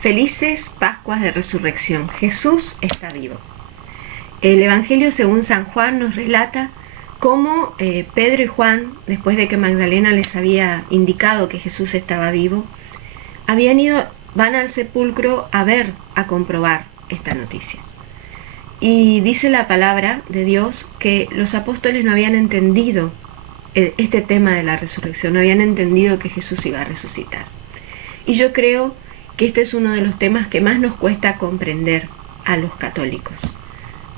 Felices Pascuas de Resurrección. Jesús está vivo. El Evangelio según San Juan nos relata cómo Pedro y Juan, después de que Magdalena les había indicado que Jesús estaba vivo, van al sepulcro a comprobar esta noticia. Y dice la palabra de Dios que los apóstoles no habían entendido este tema de la resurrección, no habían entendido que Jesús iba a resucitar. Y yo creo que este es uno de los temas que más nos cuesta comprender a los católicos,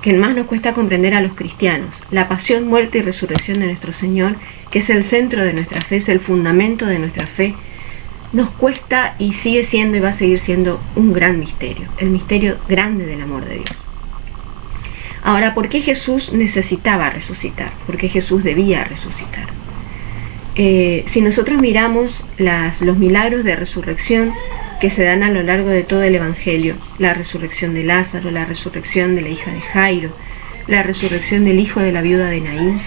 que más nos cuesta comprender a los cristianos. La pasión, muerte y resurrección de nuestro Señor, que es el centro de nuestra fe, es el fundamento de nuestra fe, nos cuesta y sigue siendo y va a seguir siendo un gran misterio, el misterio grande del amor de Dios. Ahora, ¿por qué Jesús necesitaba resucitar? ¿Por qué Jesús debía resucitar? Si nosotros miramos los milagros de resurrección que se dan a lo largo de todo el Evangelio, la resurrección de Lázaro, la resurrección de la hija de Jairo, la resurrección del hijo de la viuda de Naín,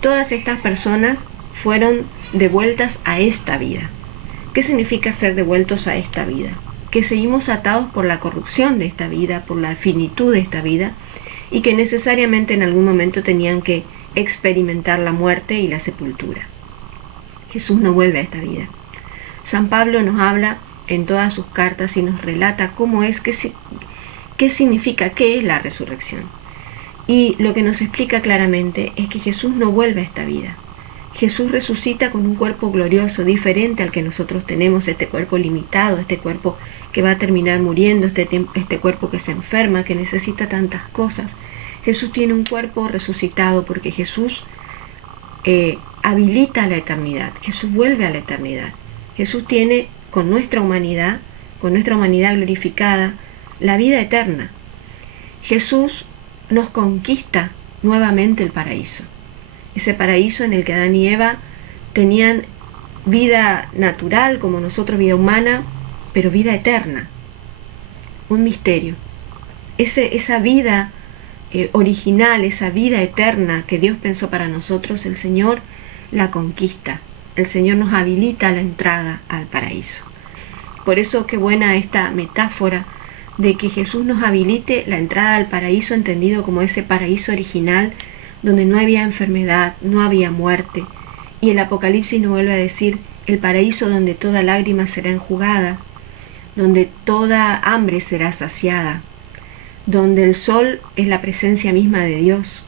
todas estas personas fueron devueltas a esta vida. ¿Qué significa ser devueltos a esta vida? Que seguimos atados por la corrupción de esta vida, por la finitud de esta vida, y que necesariamente en algún momento tenían que experimentar la muerte y la sepultura. Jesús no vuelve a esta vida. San Pablo nos habla en todas sus cartas y nos relata cómo es, qué significa, qué es la resurrección. Y lo que nos explica claramente es que Jesús no vuelve a esta vida. Jesús resucita con un cuerpo glorioso, diferente al que nosotros tenemos, este cuerpo limitado, este cuerpo que va a terminar muriendo, este cuerpo que se enferma, que necesita tantas cosas. Jesús tiene un cuerpo resucitado porque Jesús habilita la eternidad. Jesús vuelve a la eternidad. Jesús tiene con nuestra humanidad glorificada, la vida eterna. Jesús nos conquista nuevamente el paraíso. Ese paraíso en el que Adán y Eva tenían vida natural, como nosotros, vida humana, pero vida eterna. Un misterio. Esa vida original, esa vida eterna que Dios pensó para nosotros, el Señor la conquista. El Señor nos habilita la entrada al paraíso. Por eso qué buena esta metáfora de que Jesús nos habilite la entrada al paraíso, entendido como ese paraíso original donde no había enfermedad, no había muerte. Y el Apocalipsis nos vuelve a decir el paraíso donde toda lágrima será enjugada, donde toda hambre será saciada, donde el sol es la presencia misma de Dios.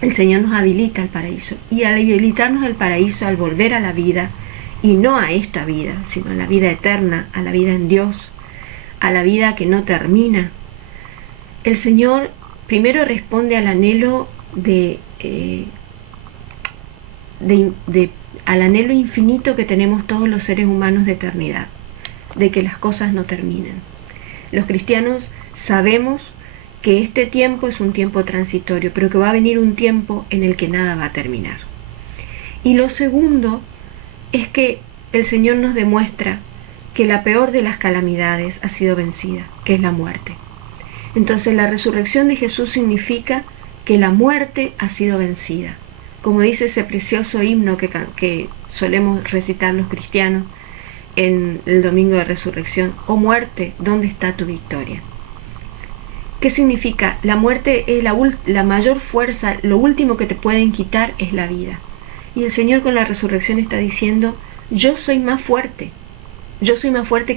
El Señor nos habilita al paraíso, y al habilitarnos al paraíso, al volver a la vida, y no a esta vida, sino a la vida eterna, a la vida en Dios, a la vida que no termina, el Señor primero responde al anhelo al anhelo infinito que tenemos todos los seres humanos de eternidad, de que las cosas no terminen. Los cristianos sabemos que este tiempo es un tiempo transitorio, pero que va a venir un tiempo en el que nada va a terminar. Y lo segundo es que el Señor nos demuestra que la peor de las calamidades ha sido vencida, que es la muerte. Entonces la resurrección de Jesús significa que la muerte ha sido vencida. Como dice ese precioso himno que solemos recitar los cristianos en el domingo de resurrección: «Oh muerte, ¿dónde está tu victoria?». ¿Qué significa? La muerte es la mayor fuerza, lo último que te pueden quitar es la vida. Y el Señor con la resurrección está diciendo: yo soy más fuerte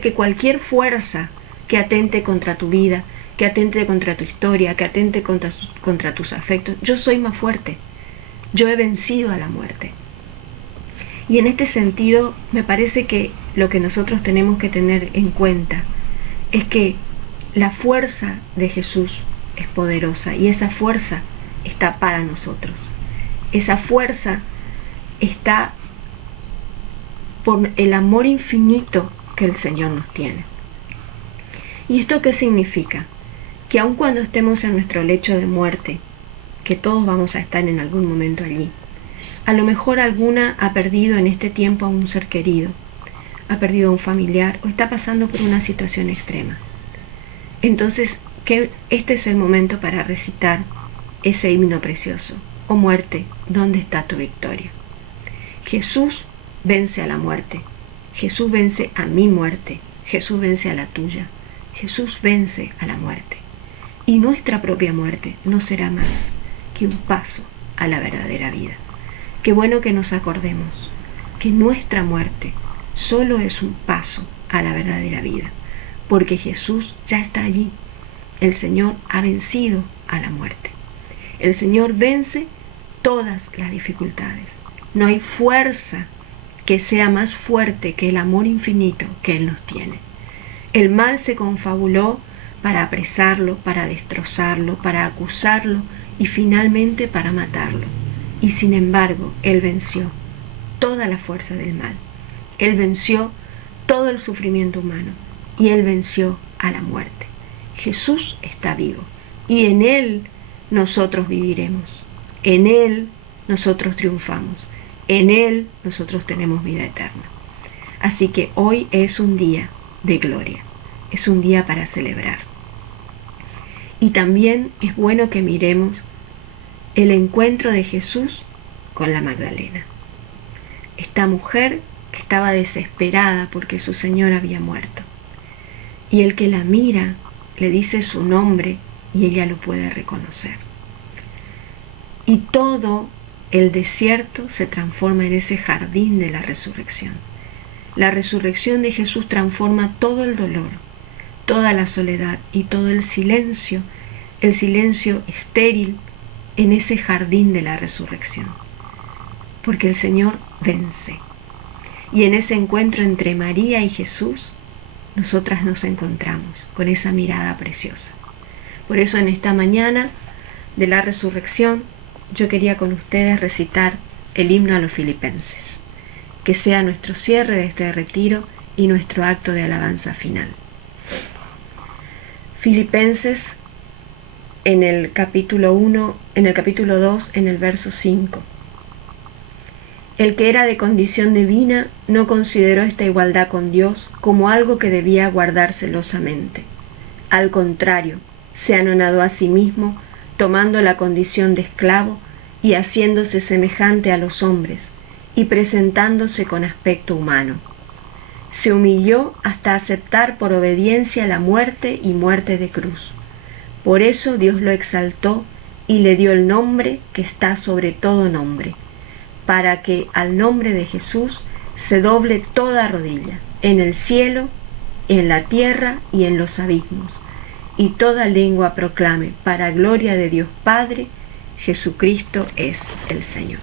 que cualquier fuerza que atente contra tu vida, que atente contra tu historia, que atente contra tus afectos. Yo soy más fuerte, yo he vencido a la muerte. Y en este sentido me parece que lo que nosotros tenemos que tener en cuenta es que la fuerza de Jesús es poderosa, y esa fuerza está para nosotros. Esa fuerza está por el amor infinito que el Señor nos tiene. ¿Y esto qué significa? Que aun cuando estemos en nuestro lecho de muerte, que todos vamos a estar en algún momento allí, a lo mejor alguna ha perdido en este tiempo a un ser querido, ha perdido a un familiar o está pasando por una situación extrema. Entonces, este es el momento para recitar ese himno precioso: «Oh muerte, ¿dónde está tu victoria?». Jesús vence a la muerte, Jesús vence a mi muerte, Jesús vence a la tuya. Jesús vence a la muerte. Y nuestra propia muerte no será más que un paso a la verdadera vida. Qué bueno que nos acordemos que nuestra muerte solo es un paso a la verdadera vida, porque Jesús ya está allí. El Señor ha vencido a la muerte. El Señor vence todas las dificultades. No hay fuerza que sea más fuerte que el amor infinito que Él nos tiene. El mal se confabuló para apresarlo, para destrozarlo, para acusarlo y finalmente para matarlo. Y sin embargo, Él venció toda la fuerza del mal. Él venció todo el sufrimiento humano y Él venció a la muerte. Jesús está vivo y en Él nosotros viviremos. En Él nosotros triunfamos. En Él nosotros tenemos vida eterna. Así que hoy es un día de gloria. Es un día para celebrar. Y también es bueno que miremos el encuentro de Jesús con la Magdalena. Esta mujer que estaba desesperada porque su Señor había muerto. Y el que la mira le dice su nombre y ella lo puede reconocer. Y todo el desierto se transforma en ese jardín de la resurrección. La resurrección de Jesús transforma todo el dolor, toda la soledad y todo el silencio estéril en ese jardín de la resurrección. Porque el Señor vence. Y en ese encuentro entre María y Jesús, nosotras nos encontramos con esa mirada preciosa. Por eso en esta mañana de la resurrección, yo quería con ustedes recitar el himno a los filipenses, que sea nuestro cierre de este retiro y nuestro acto de alabanza final. Filipenses en el capítulo 1, en el capítulo 2, en el verso 5. El que era de condición divina no consideró esta igualdad con Dios como algo que debía guardar celosamente. Al contrario, se anonadó a sí mismo, tomando la condición de esclavo y haciéndose semejante a los hombres, y presentándose con aspecto humano. Se humilló hasta aceptar por obediencia la muerte y muerte de cruz. Por eso Dios lo exaltó y le dio el nombre que está sobre todo nombre, para que al nombre de Jesús se doble toda rodilla, en el cielo, en la tierra y en los abismos, y toda lengua proclame, para gloria de Dios Padre, Jesucristo es el Señor.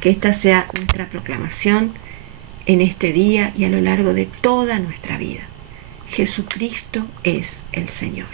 Que esta sea nuestra proclamación en este día y a lo largo de toda nuestra vida. Jesucristo es el Señor.